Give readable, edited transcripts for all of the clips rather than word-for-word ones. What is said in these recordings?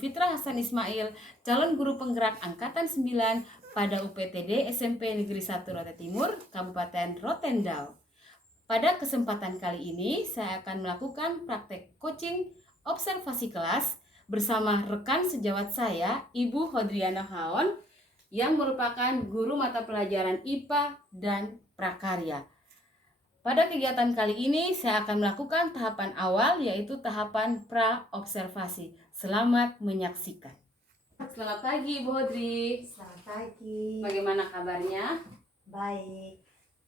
Fitra Hasan Ismail, calon guru penggerak Angkatan 9 pada UPTD SMP Negeri 1 Rote Timur, Kabupaten Rotendao. Pada kesempatan kali ini, saya akan melakukan praktek coaching observasi kelas bersama rekan sejawat saya, Ibu Hodriana Haon, yang merupakan guru mata pelajaran IPA dan Prakarya. Pada kegiatan kali ini, saya akan melakukan tahapan awal, yaitu tahapan pra-observasi. Selamat menyaksikan. Selamat pagi, Ibu Hodri. Selamat pagi. Bagaimana kabarnya? Baik.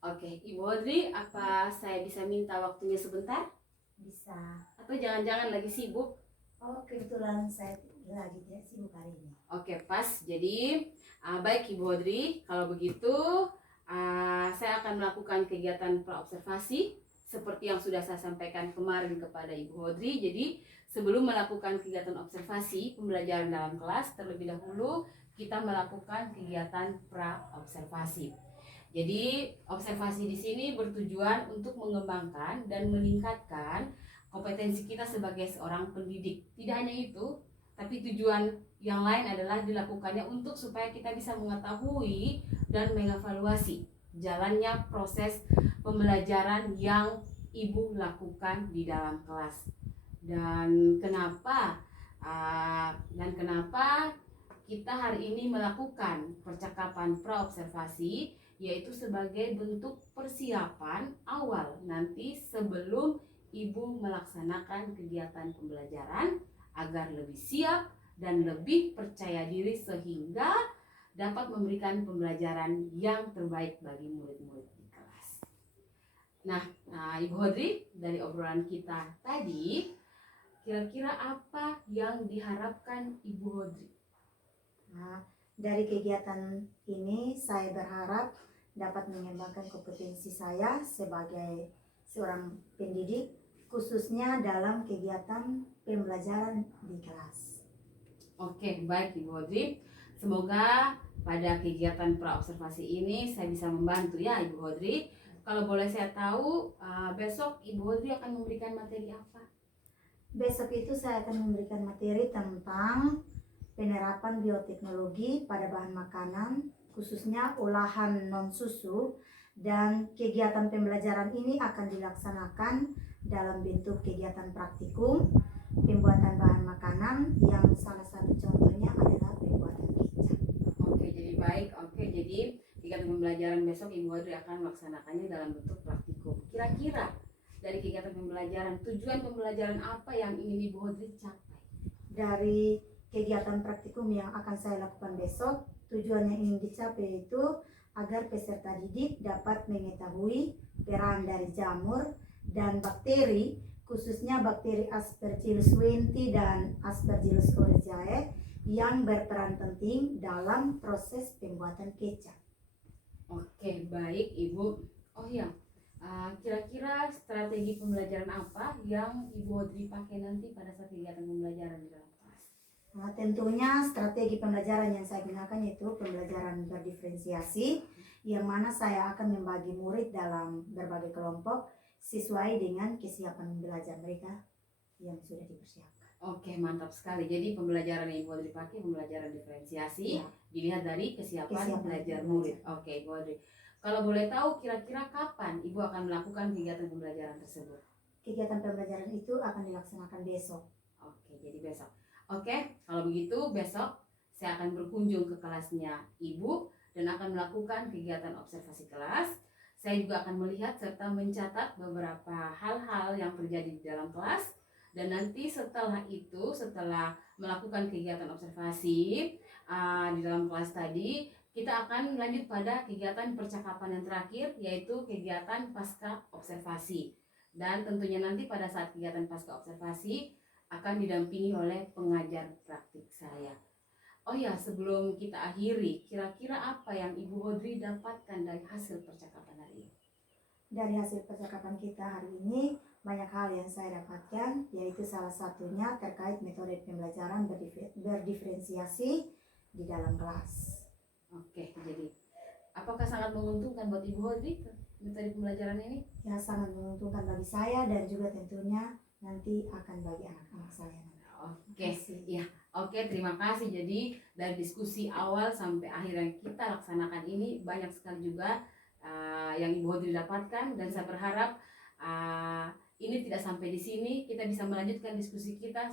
Oke, Ibu Hodri, apa saya bisa minta waktunya sebentar? Bisa. Atau jangan-jangan lagi sibuk? Oh, kebetulan saya lagi tidak sibuk hari ini. Oke, pas. Jadi, baik Ibu Hodri, kalau begitu saya akan melakukan kegiatan praobservasi seperti yang sudah saya sampaikan kemarin kepada Ibu Hodri. Jadi sebelum melakukan kegiatan observasi pembelajaran dalam kelas, terlebih dahulu kita melakukan kegiatan praobservasi. Jadi observasi di sini bertujuan untuk mengembangkan dan meningkatkan kompetensi kita sebagai seorang pendidik. Tidak hanya itu, tapi tujuan yang lain adalah dilakukannya untuk supaya kita bisa mengetahui dan mengevaluasi jalannya proses pembelajaran yang Ibu lakukan di dalam kelas. Dan kenapa kita hari ini melakukan percakapan praobservasi, yaitu sebagai bentuk persiapan awal nanti sebelum Ibu melaksanakan kegiatan pembelajaran agar lebih siap dan lebih percaya diri sehingga dapat memberikan pembelajaran yang terbaik bagi murid-murid di kelas. Nah, Ibu Hodri, dari obrolan kita tadi, kira-kira apa yang diharapkan Ibu Hodri? Nah, dari kegiatan ini saya berharap dapat mengembangkan kompetensi saya sebagai seorang pendidik, khususnya dalam kegiatan pembelajaran di kelas. Oke, baik Ibu Hodri. Semoga pada kegiatan praobservasi ini saya bisa membantu ya Ibu Hodri. Kalau boleh saya tahu, besok Ibu Hodri akan memberikan materi apa? Besok itu saya akan memberikan materi tentang penerapan bioteknologi pada bahan makanan, khususnya olahan non-susu, dan kegiatan pembelajaran ini akan dilaksanakan dalam bentuk kegiatan praktikum pembuatan bahan makanan yang salah satu contohnya adalah pembuatan kecap. Oke, jadi baik. Oke, jadi kegiatan pembelajaran besok Ibu Hodri akan melaksanakannya dalam bentuk praktikum. Kira-kira dari kegiatan pembelajaran, tujuan pembelajaran apa yang ingin Ibu Hodri capai? Dari kegiatan praktikum yang akan saya lakukan besok, tujuan yang ingin dicapai itu agar peserta didik dapat mengetahui peran dari jamur dan bakteri, khususnya bakteri Aspergillus wientii dan Aspergillus oryzae yang berperan penting dalam proses pembuatan kecap. Oke, baik Ibu. Oh iya, kira-kira strategi pembelajaran apa yang Ibu Hodri pakai nanti pada saat kegiatan pembelajaran di dalam kelas? Nah, tentunya strategi pembelajaran yang saya gunakan yaitu pembelajaran berdiferensiasi, yang mana saya akan membagi murid dalam berbagai kelompok sesuai dengan kesiapan belajar mereka yang sudah dipersiapkan. Oke, mantap sekali. Jadi pembelajaran yang Ibu Hodri pakai pembelajaran diferensiasi, Ya, dilihat dari kesiapan belajar murid. Oke, Ibu Hodri. Kalau boleh tahu kira-kira kapan Ibu akan melakukan kegiatan pembelajaran tersebut? kegiatan pembelajaran itu akan dilaksanakan besok. Oke, jadi besok. Oke, kalau begitu besok saya akan berkunjung ke kelasnya Ibu dan akan melakukan kegiatan observasi kelas. Saya juga akan melihat serta mencatat beberapa hal-hal yang terjadi di dalam kelas. Dan nanti setelah itu, setelah melakukan kegiatan observasi di dalam kelas tadi, kita akan lanjut pada kegiatan percakapan yang terakhir, yaitu kegiatan pasca observasi. Dan tentunya nanti pada saat kegiatan pasca observasi akan didampingi oleh pengajar praktik saya. Oh ya, sebelum kita akhiri, kira-kira apa yang Ibu Hodri dapatkan dari hasil percakapan hari ini? Dari hasil percakapan kita hari ini, banyak hal yang saya dapatkan, yaitu salah satunya terkait metode pembelajaran berdiferensiasi di dalam kelas. Oke, jadi apakah sangat menguntungkan buat Ibu Hodri metode pembelajaran ini? Ya, sangat menguntungkan bagi saya dan juga tentunya nanti akan bagi anak-anak saya. Oke, ya. Oke, terima kasih. Jadi dari diskusi awal sampai akhir yang kita laksanakan ini banyak sekali juga yang Ibu Hodri dapatkan, dan saya berharap ini tidak sampai di sini, kita bisa melanjutkan diskusi kita.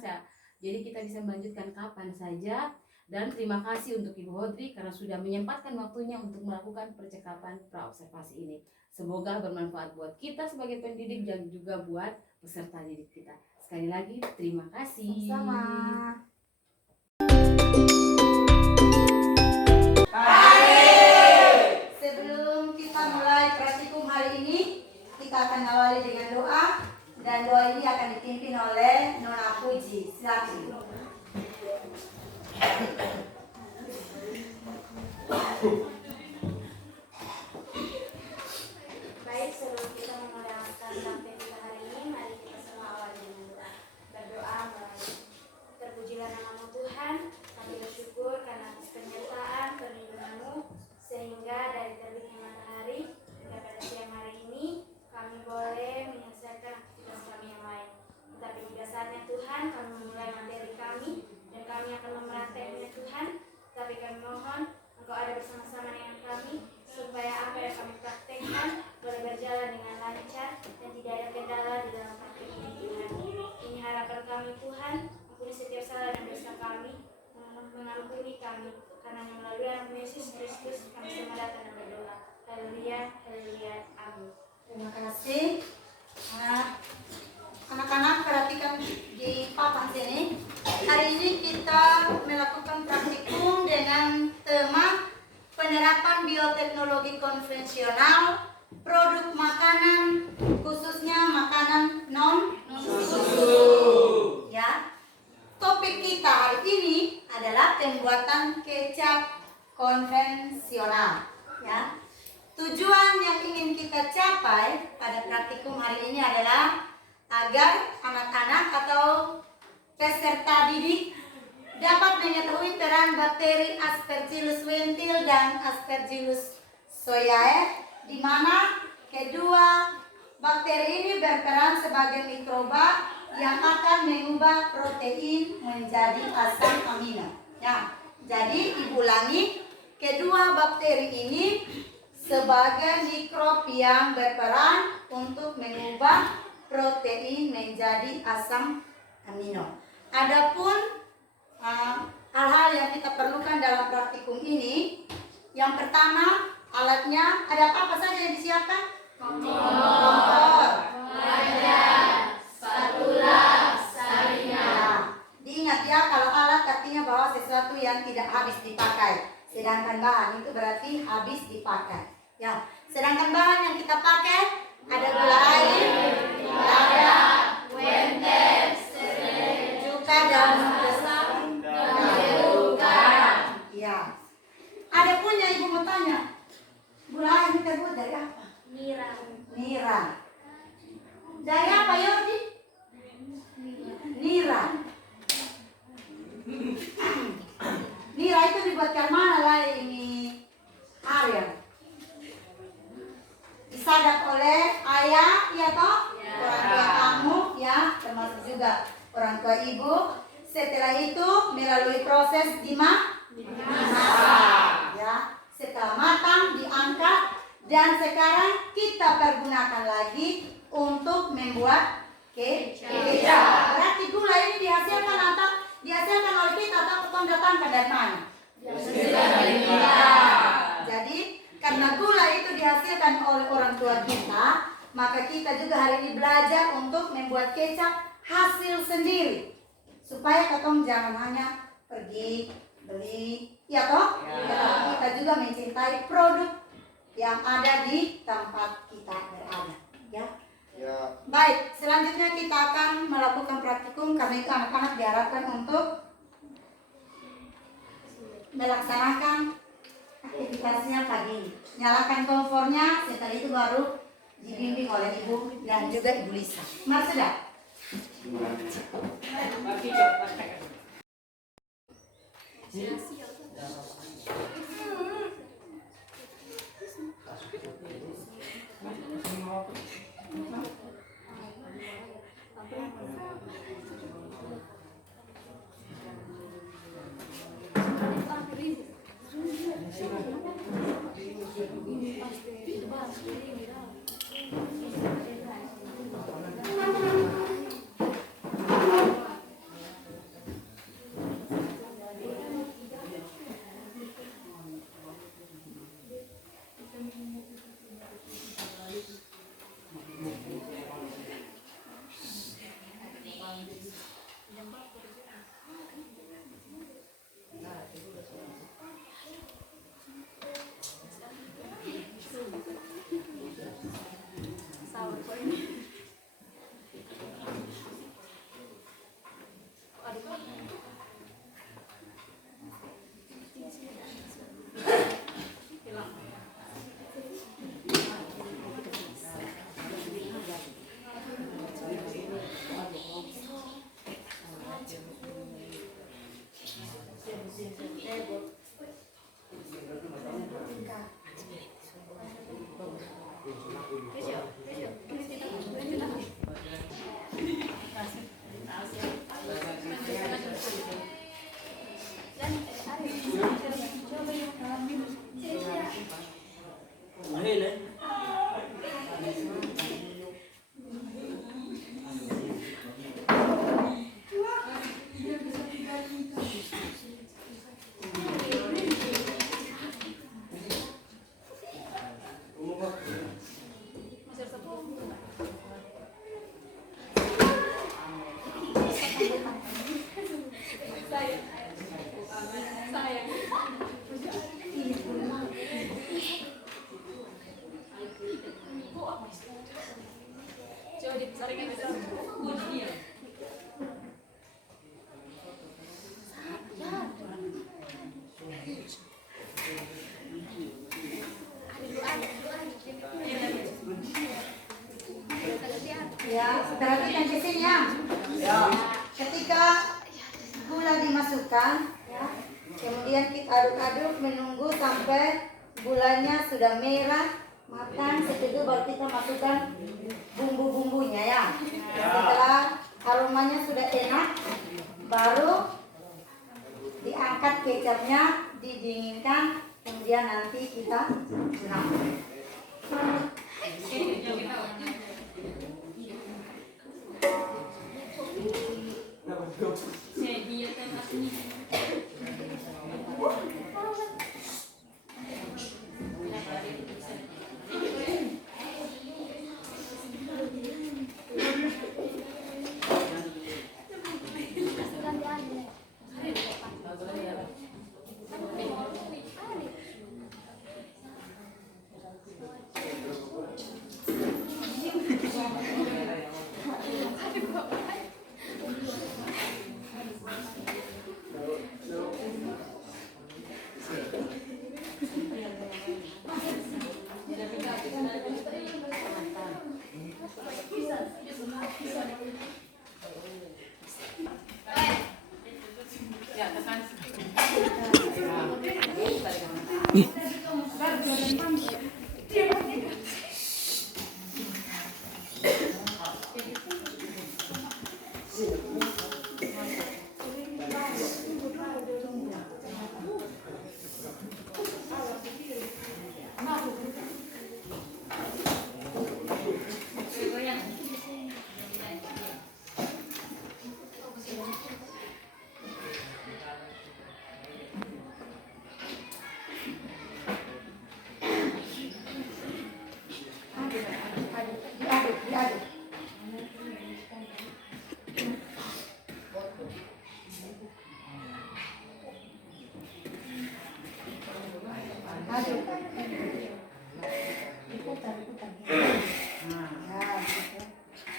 Jadi kita bisa melanjutkan kapan saja. Dan terima kasih untuk Ibu Hodri karena sudah menyempatkan waktunya untuk melakukan percakapan praobservasi ini. Semoga bermanfaat buat kita sebagai pendidik dan juga buat peserta didik kita. Sekali lagi terima kasih. Sama. Sebelum kita mulai praktikum hari ini, kita akan awali dengan doa, dan doa ini akan dipimpin oleh Nona Puji. Silakan. Baik, sebelum kita memulai praktek kita hari ini, mari kita semua awali dengan doa. Berdoa mulai. Terpujilah namamu Tuhan, kami bersyukur karena atas penyertaan perlindunganmu, sehingga dari terbitnya matahari hingga pada siang hari ini, kami boleh menyelesaikan aktivitas kami yang lain. Tetapi hingga saatnya Tuhan, kami memulai materi kami, dan kami akan memerhatikannya Tuhan. Tapi kami mohon Engkau ada bersama-sama dengan kami, supaya apa yang kami praktekkan boleh berjalan dengan lancar dan tidak ada kendala di dalam praktek ini Tuhan. Ini harapan kami Tuhan, ampuni setiap salah dan dosa kami, mengampuni kami, karena melalui anak Yesus Kristus kami semua datang dan berdoa. Haleluya, haleluya, amin. Terima kasih. Anak-anak perhatikan di papan sini. Hari ini kita melakukan praktikum dengan tema penerapan bioteknologi konvensional, produk makanan, khususnya makanan non-susu. Ya. Topik kita hari ini adalah pembuatan kecap konvensional. Ya. Tujuan yang ingin kita capai pada praktikum hari ini adalah agar anak-anak atau peserta didik dapat mengetahui peran bakteri Aspergillus wentil dan Aspergillus soyae, di mana kedua bakteri ini berperan sebagai mikroba yang akan mengubah protein menjadi asam amino. Ya, jadi diulangi, kedua bakteri ini sebagai mikrob yang berperan untuk mengubah protein menjadi asam amino. Adapun hal-hal yang kita perlukan dalam praktikum ini, yang pertama alatnya ada apa saja yang disiapkan? Kompor, wajan, spatula, saringan. Diingat ya, kalau alat artinya bahwa sesuatu yang tidak habis dipakai, sedangkan bahan itu berarti habis dipakai. Ya, sedangkan bahan yang kita pakai ada gula air, lada, wenter, cuka dan garam. Ya. Ada pun yang ibu mau tanya, gula air ini terbuat dari apa? Nira. Nira. Dari apa Yordi? Nira. Nira itu dibuatkan mana lah ini? Ariel. Disadap oleh ayah, ya toh? Orang tua kamu, ya, termasuk juga orang tua ibu. Setelah itu melalui proses dimasak, ya. Setelah matang diangkat, dan sekarang kita pergunakan lagi untuk membuat kecap. Berarti gula ini dihasilkan oleh kita atau datangkan dari mana? Dari kita. Jadi karena gula itu dihasilkan oleh orang tua kita, maka kita juga hari ini belajar untuk membuat kecap hasil sendiri, supaya katong jangan hanya pergi beli, ya toh? Ya. Kita juga mencintai produk yang ada di tempat kita berada, ya. Ya. Baik, selanjutnya kita akan melakukan praktikum, karena itu anak-anak diharapkan untuk melaksanakan aktivitasnya pagi ini. Nyalakan kompornya, setelah itu baru dibimbing oleh ibu dan juga ibu Lisa. Mari sudah. yang ke sini ya. Ketika gula dimasukkan, ya, kemudian kita aduk-aduk menunggu sampai gulanya sudah merah matang. Setelah baru kita masukkan bumbu-bumbunya ya. Setelah aromanya sudah enak, baru diangkat kecapnya, didinginkan, kemudian nanti kita tuang.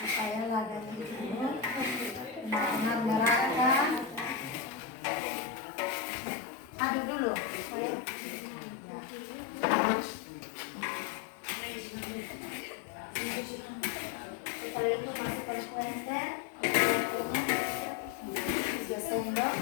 Supaya laganya dulu merahkan. Aduk dulu. Setelah itu masukkan kuenter 3 sendok.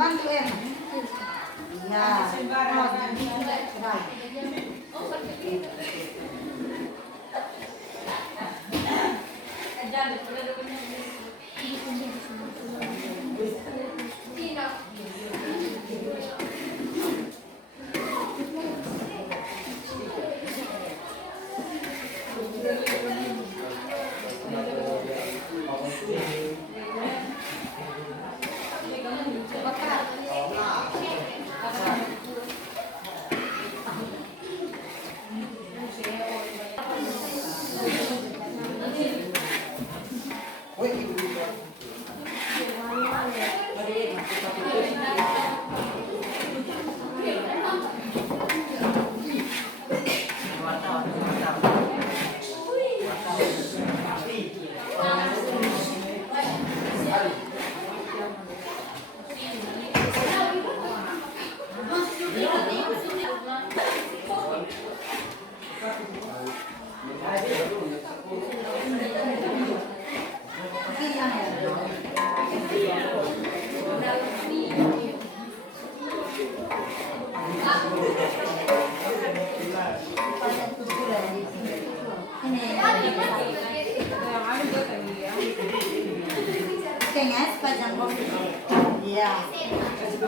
Bantu ya. Kayaknya sepanjang kopi. Iya. Kasih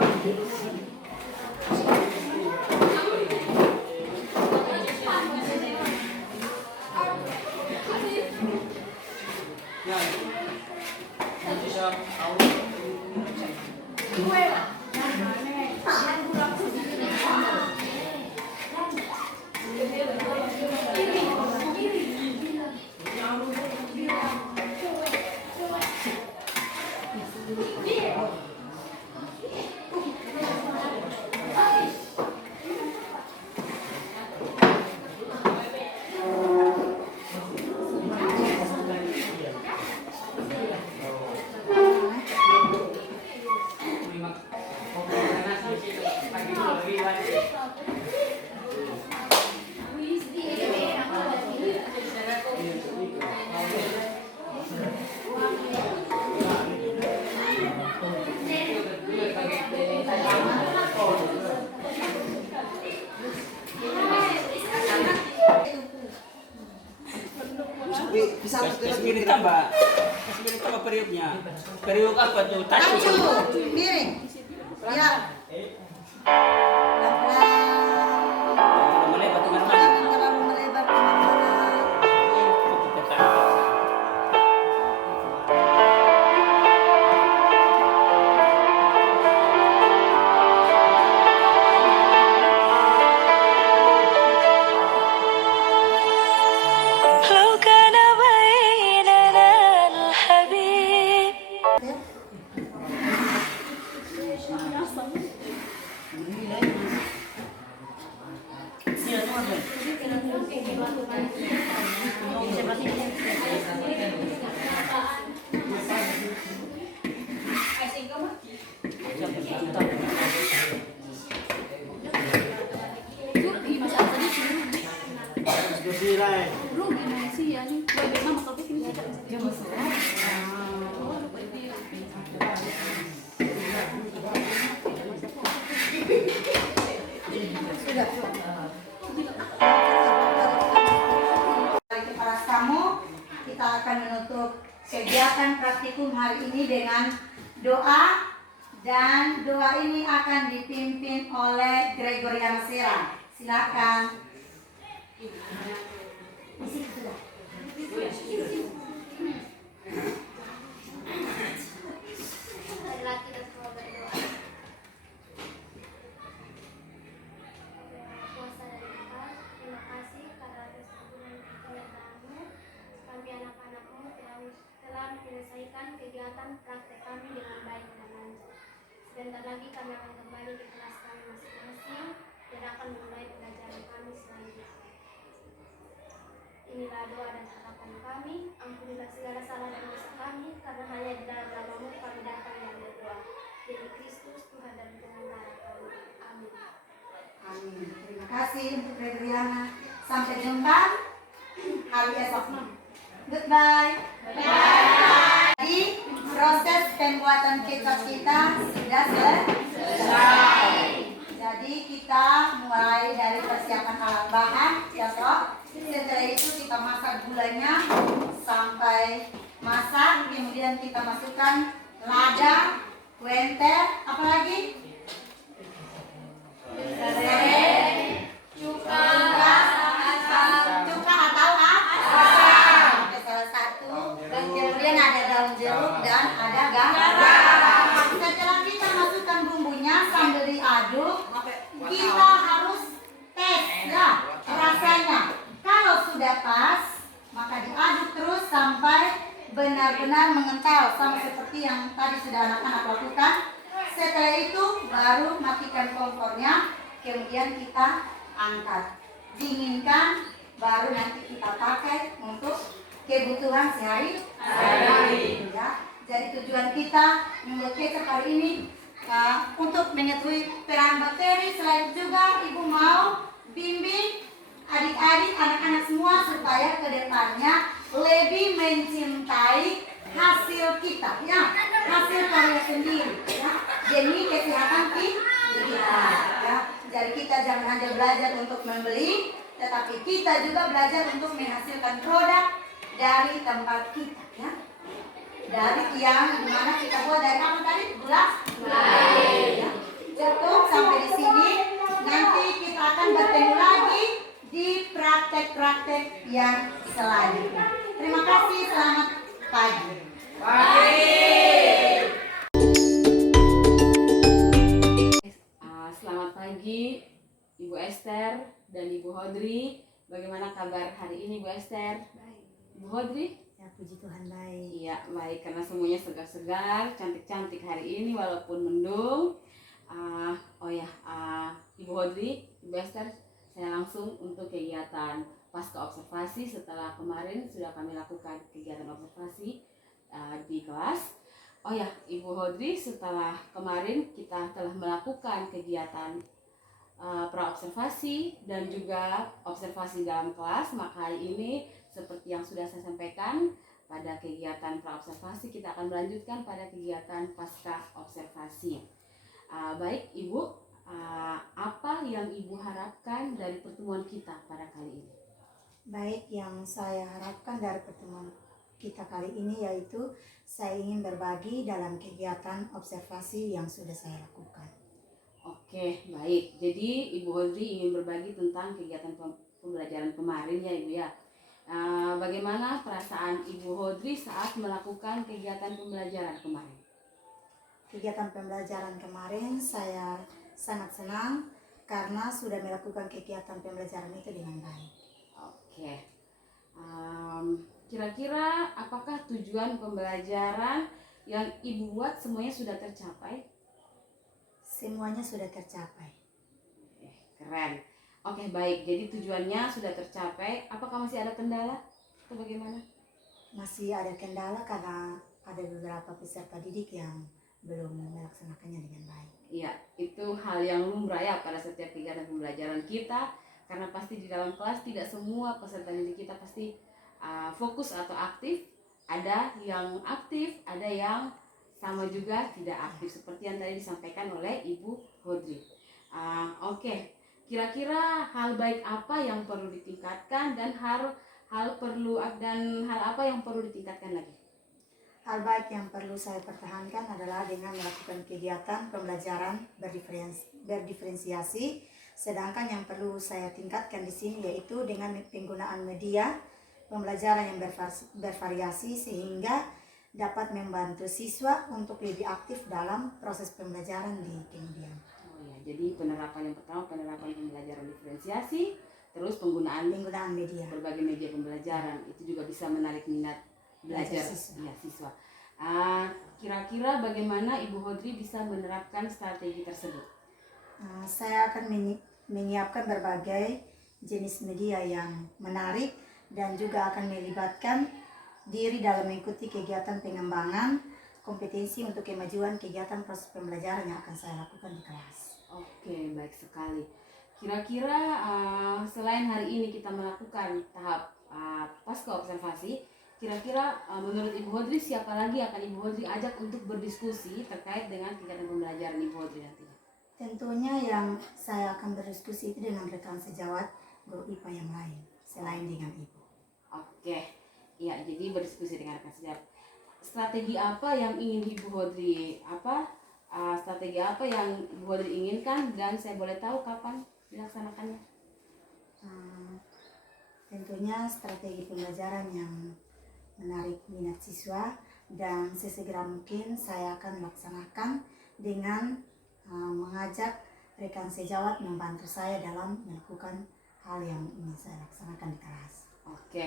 tambah periuknya. Periuk apa tuh? Maju, miring. Ya. Pelan-pelan. Melebar dengan mana? Jangan terlalu melebar kemana-mana. لو كان بيننا الحبيب Sudah. Dari kepala kamu, kita akan menutup kegiatan praktikum hari ini dengan doa, dan doa ini akan dipimpin oleh Gregorian Sera. Silakan. Marilah kita semua berdoa. Kuasa dan Tuhan, terima kasih karena atas kebenaran penyertaan-Mu. Kami anak-anak lagi kami akan kembali ke kelas kami masing-masing dan akan memulai pelajaran kami selanjutnya. Inilah doa dan harapan kami. Ampunilah segala salah dan dosa kami, karena hanya di dalam nama-Mu kami datang dan berdoa. Demi Kristus, Tuhan dan Pengantara kami. Amin. Amin. Terima kasih untuk Redriana. Sampai jumpa hari esok. Goodbye. Bye. Jadi proses pembuatan kecap kita sudah selesai. Jadi kita mulai dari persiapan alat bahan, ya toh. Setelah itu kita masak gulanya sampai masak, kemudian kita masukkan lada, kuenter, apa lagi? Cuka atau asam. Salah satu. Dan kemudian ada daun jeruk dan ada garam. Setelah kita masukkan bumbunya sambil diaduk, kita harus tes ya rasanya. Kalau sudah pas, maka diaduk terus sampai benar-benar mengental sama seperti yang tadi sudah anak-anak lakukan. Setelah itu baru matikan kompornya, kemudian kita angkat, dinginkan, baru nanti kita pakai untuk kebutuhan sehari-hari. Ya. Jadi tujuan kita membuat kecap hari ini untuk mengetahui peran bakteri. Selain juga Ibu mau bimbing adik-adik, anak-anak semua supaya kedepannya lebih mencintai hasil kita, ya, hasil karya sendiri, ya, demi kesehatan kita, ya. Jadi kita jangan hanya belajar untuk membeli, tetapi kita juga belajar untuk menghasilkan produk dari tempat kita, ya. Dari yang dimana kita buat dari apa tadi? Gula. Ya. Cukup sampai di sini. Nanti kita akan bertemu lagi di praktek-praktek yang selanjutnya. Terima kasih, selamat pagi. Selamat pagi Ibu Esther dan Ibu Hodri. Bagaimana kabar hari ini Ibu Esther? Ibu Hodri? Ya, puji Tuhan baik. Iya, baik, karena semuanya segar-segar, cantik-cantik hari ini walaupun mendung. Ibu Hodri, Ibu Esther, saya langsung untuk kegiatan pasca observasi. Setelah kemarin sudah kami lakukan kegiatan observasi di kelas. Ibu Hodri, setelah kemarin kita telah melakukan kegiatan pra-observasi dan juga observasi dalam kelas, maka hari ini seperti yang sudah saya sampaikan pada kegiatan pra-observasi, kita akan melanjutkan pada kegiatan pasca observasi. Baik Ibu, apa yang Ibu harapkan dari pertemuan kita pada kali ini? Baik, yang saya harapkan dari pertemuan kita kali ini yaitu saya ingin berbagi dalam kegiatan observasi yang sudah saya lakukan. Oke, baik. Jadi Ibu Hodri ingin berbagi tentang kegiatan pembelajaran kemarin ya Ibu ya. Bagaimana perasaan Ibu Hodri saat melakukan kegiatan pembelajaran kemarin? Kegiatan pembelajaran kemarin saya sangat senang karena sudah melakukan kegiatan pembelajaran itu dengan baik. Oke. Kira-kira apakah tujuan pembelajaran yang Ibu buat semuanya sudah tercapai? Semuanya sudah tercapai. Keren. Oke, baik. Jadi tujuannya sudah tercapai. Apakah masih ada kendala atau bagaimana? Masih ada kendala karena ada beberapa peserta didik yang belum melaksanakannya dengan baik. Iya, itu hal yang lumrah ya pada setiap kegiatan pembelajaran kita, karena pasti di dalam kelas tidak semua peserta didik kita pasti fokus atau aktif. Ada yang aktif, ada yang sama juga tidak aktif, seperti yang tadi disampaikan oleh Ibu Hodri. Oke. Kira-kira hal baik apa yang perlu ditingkatkan dan hal apa yang perlu ditingkatkan lagi? Hal baik yang perlu saya pertahankan adalah dengan melakukan kegiatan pembelajaran berdiferensiasi. Sedangkan yang perlu saya tingkatkan di sini yaitu dengan penggunaan media pembelajaran yang bervariasi sehingga dapat membantu siswa untuk lebih aktif dalam proses pembelajaran di kemudian. Jadi penerapan yang pertama, penerapan pembelajaran diferensiasi, terus penggunaan media, berbagai media pembelajaran, itu juga bisa menarik minat belajar siswa. Kira-kira bagaimana Ibu Hodri bisa menerapkan strategi tersebut? Saya akan menyiapkan berbagai jenis media yang menarik dan juga akan melibatkan diri dalam mengikuti kegiatan pengembangan kompetensi untuk kemajuan kegiatan proses pembelajaran yang akan saya lakukan di kelas. Oke, baik sekali. Kira-kira selain hari ini kita melakukan tahap pasca observasi, kira-kira menurut Ibu Hodri siapa lagi akan Ibu Hodri ajak untuk berdiskusi terkait dengan kegiatan pembelajaran Ibu Hodri nantinya? Tentunya yang saya akan berdiskusi itu dengan rekan sejawat guru IPA yang lain selain dengan Ibu. Oke, ya jadi berdiskusi dengan rekan sejawat. Strategi apa yang ingin Ibu Hodri strategi apa yang Ibu Hodri inginkan dan saya boleh tahu kapan dilaksanakannya? Tentunya strategi pembelajaran yang menarik minat siswa dan sesegera mungkin saya akan laksanakan dengan mengajak rekan sejawat membantu saya dalam melakukan hal yang ingin saya laksanakan di kelas. Oke,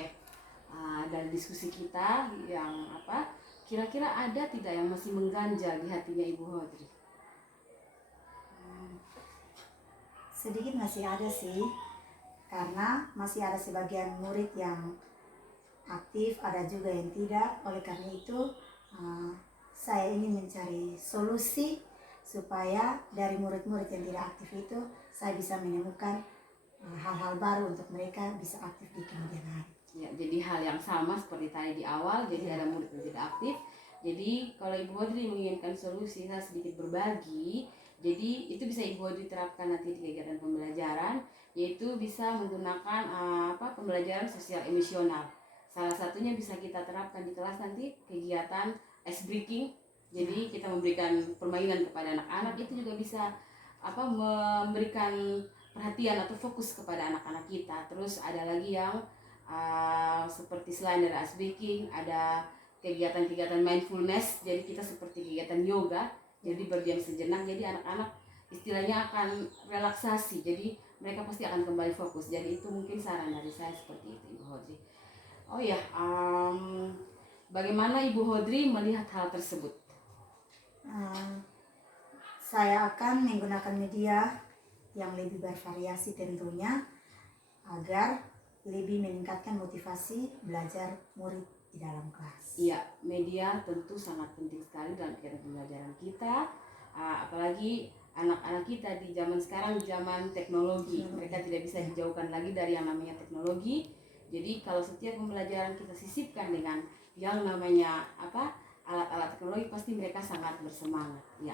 dari diskusi kita yang kira-kira ada tidak yang masih mengganjal di hatinya Ibu Hodri? Sedikit masih ada sih, karena masih ada sebagian murid yang aktif, ada juga yang tidak. Oleh karena itu saya ingin mencari solusi supaya dari murid-murid yang tidak aktif itu saya bisa menemukan hal-hal baru untuk mereka bisa aktif di kemudian hari. Ya, jadi hal yang sama seperti tadi di awal, jadi ada murid yang tidak aktif. Jadi kalau Ibu Hodri menginginkan solusi, saya sedikit berbagi. Jadi itu bisa Ibu Hodri terapkan nanti di kegiatan pembelajaran, yaitu bisa menggunakan pembelajaran sosial emosional. Salah satunya bisa kita terapkan di kelas nanti kegiatan ice breaking. Jadi kita memberikan permainan kepada anak-anak, itu juga bisa memberikan perhatian atau fokus kepada anak-anak kita. Terus ada lagi yang seperti selain dari ice breaking, ada kegiatan-kegiatan mindfulness. Jadi kita seperti kegiatan yoga, jadi berdiam sejenak. Jadi anak-anak istilahnya akan relaksasi. Jadi mereka pasti akan kembali fokus. Jadi itu mungkin saran dari saya seperti itu, Ibu Hodri. Oh ya, bagaimana Ibu Hodri melihat hal tersebut? Saya akan menggunakan media yang lebih bervariasi tentunya agar lebih meningkatkan motivasi belajar murid di dalam kelas. Iya, media tentu sangat penting sekali dalam kegiatan pembelajaran kita, apalagi anak-anak kita di zaman sekarang, zaman teknologi. Mereka tidak bisa dijauhkan lagi dari yang namanya teknologi. Jadi kalau setiap pembelajaran kita sisipkan dengan yang namanya alat-alat teknologi, pasti mereka sangat bersemangat. Ya,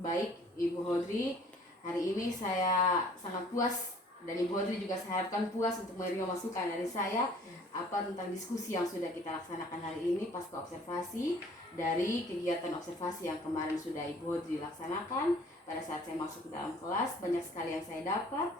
baik Ibu Hodri, hari ini saya sangat puas dan Ibu Hodri juga saya harapkan puas untuk menerima masukan dari saya tentang diskusi yang sudah kita laksanakan hari ini pasca observasi dari kegiatan observasi yang kemarin sudah Ibu Hodri laksanakan. Pada saat saya masuk ke dalam kelas, banyak sekali yang saya dapat,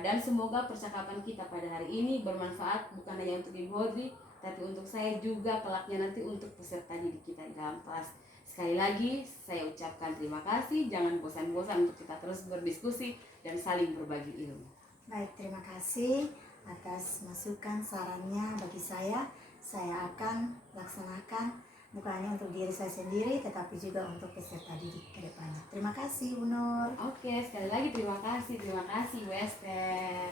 dan semoga percakapan kita pada hari ini bermanfaat bukan hanya untuk Ibu Hodri, tapi untuk saya juga kelaknya nanti untuk peserta didik kita di dalam kelas. Sekali lagi saya ucapkan terima kasih, jangan bosan-bosan untuk kita terus berdiskusi dan saling berbagi ilmu. Baik, terima kasih atas masukan sarannya bagi saya. Saya akan laksanakan bukan hanya untuk diri saya sendiri tetapi juga untuk peserta didik ke depannya. Terima kasih Bu Nur. Oke, sekali lagi terima kasih Bu Esther.